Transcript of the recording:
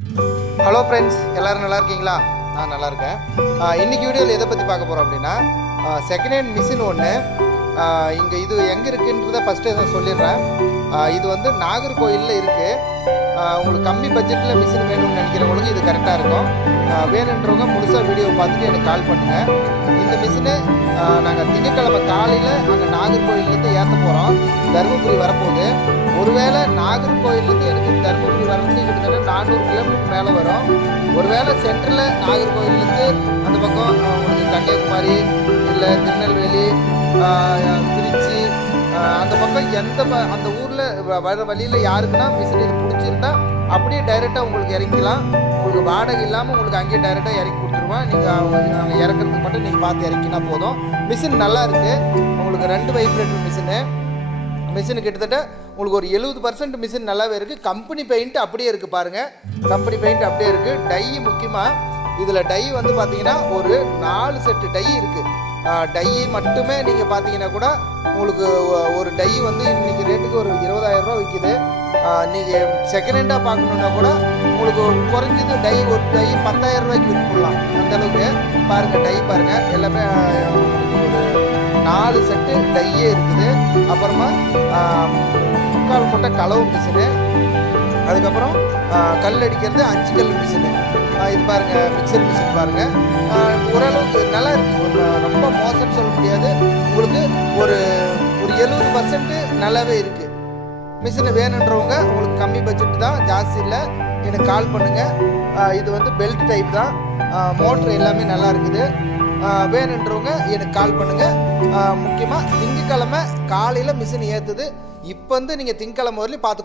Hello friends எல்லாரும் நல்லா இருக்கீங்களா? நான் நல்லா இருக்கேன். இன்றைக்கி இன்னைக்கு வீடியோவில் எதை பற்றி பார்க்க போகிறோம் அப்படின்னா செகண்ட் ஹேண்ட் மிஷின் ஒன்று இங்கே இது எங்கே இருக்குன்றத ஃபஸ்ட்டு எதுவும் சொல்லிடுறேன். இது வந்து நாகர்கோயிலில் இருக்குது உங்களுக்கு கம்மி பட்ஜெட்டில் மிஷின் வேணும்னு நினைக்கிறவங்களுக்கு இது கரெக்டாக இருக்கும். வேணுன்றவங்க முழுசாக வீடியோ பார்த்துட்டு எனக்கு கால் பண்ணுங்கள் இந்த மிஷினு நாங்கள் திங்கட்கிழமை காலையில் அங்கே நாகர்கோயிலேருந்து ஏற்ற போகிறோம் தருமபுரி வரப்போகுது. ஒருவேளை நாகர்கோயிலேருந்து எனக்கு தருமபுரி வர்றதுக்கு கிட்டத்தட்ட நானூறு கிலோமீட்டர் மேலே வரும். ஒருவேளை சென்ட்ரலில் நாகர்கோயிலேருந்து அந்த பக்கம் உங்களுக்கு கன்னியாகுமரி இல்லை திருநெல்வேலி திருச்சி அந்த பக்கம் எந்த அந்த ஊரில் வர வழியில் யாருக்குன்னா மிஷின் இது பிடிச்சிருந்தா அப்படியே டைரெக்டாக உங்களுக்கு இறக்கிக்கலாம் உங்களுக்கு வாடகை இல்லாமல் உங்களுக்கு அங்கேயே டைரெக்டாக இறக்கி கொடுத்துருவேன். நீங்கள் அவங்க இறக்குறதுக்கு மட்டும் நீங்கள் பார்த்து இறக்கினா போதும். மிஷின் நல்லா இருக்குது உங்களுக்கு ரெண்டு வைப்ரேட்டர் மிஷினு மிஷின் கிட்டத்தட்ட உங்களுக்கு ஒரு எழுபது பர்சன்ட் மிஷின் நல்லாவே இருக்குது கம்பெனி பெயிண்ட் அப்படியே இருக்குது பாருங்கள் கம்பெனி பெயிண்ட் அப்படியே இருக்குது டை முக்கியமாக இதில் டை வந்து பார்த்தீங்கன்னா ஒரு நாலு செட்டு டை இருக்குது டை மட்டுமே நீங்கள் பார்த்தீங்கன்னா கூட உங்களுக்கு ஒரு டை வந்து இன்றைக்கி ரேட்டுக்கு ஒரு இருபதாயிரம் ரூபா விற்கிது நீங்கள் செகண்ட் ஹேண்டாக பார்க்கணுன்னா கூட உங்களுக்கு குறைஞ்சது டை ஒரு டை பத்தாயிரம் ரூபாய்க்கு விற்கலாம். அந்த அளவுக்கு பாருங்கள் டை பாருங்கள் எல்லாமே நாலு டையே இருக்குது. அப்புறமா முக்கால் மூட்டை களவு மிஷினு. அதுக்கப்புறம் கல் அடிக்கிறது அஞ்சு கல் மிஷினு. இது பாருங்கள் மிக்சர் மிஷின் பாருங்கள் ஓரளவுக்கு நல்லா இருக்குது ரொம்ப மோசம்னு சொல்ல முடியாது. உங்களுக்கு ஒரு ஒரு எழுபது பர்சன்ட் நல்லாவே இருக்குது மிஷின் வேணுன்றவங்க உங்களுக்கு கம்மி பட்ஜெட் தான். ஜாஸ்தி இல்லை. எனக்கு கால் பண்ணுங்கள் இது வந்து பெல்ட் டைப் தான். மோட்ரு எல்லாமே நல்லா இருக்குது. வேணுன்றவங்க எனக்கு கால் பண்ணுங்க. முக்கியமாக திங்கக்கிழமை காலையில் மிஷின் ஏற்றுது இப்போ வந்து நீங்கள் திங்கக்கிழமை வரலையும் பார்த்து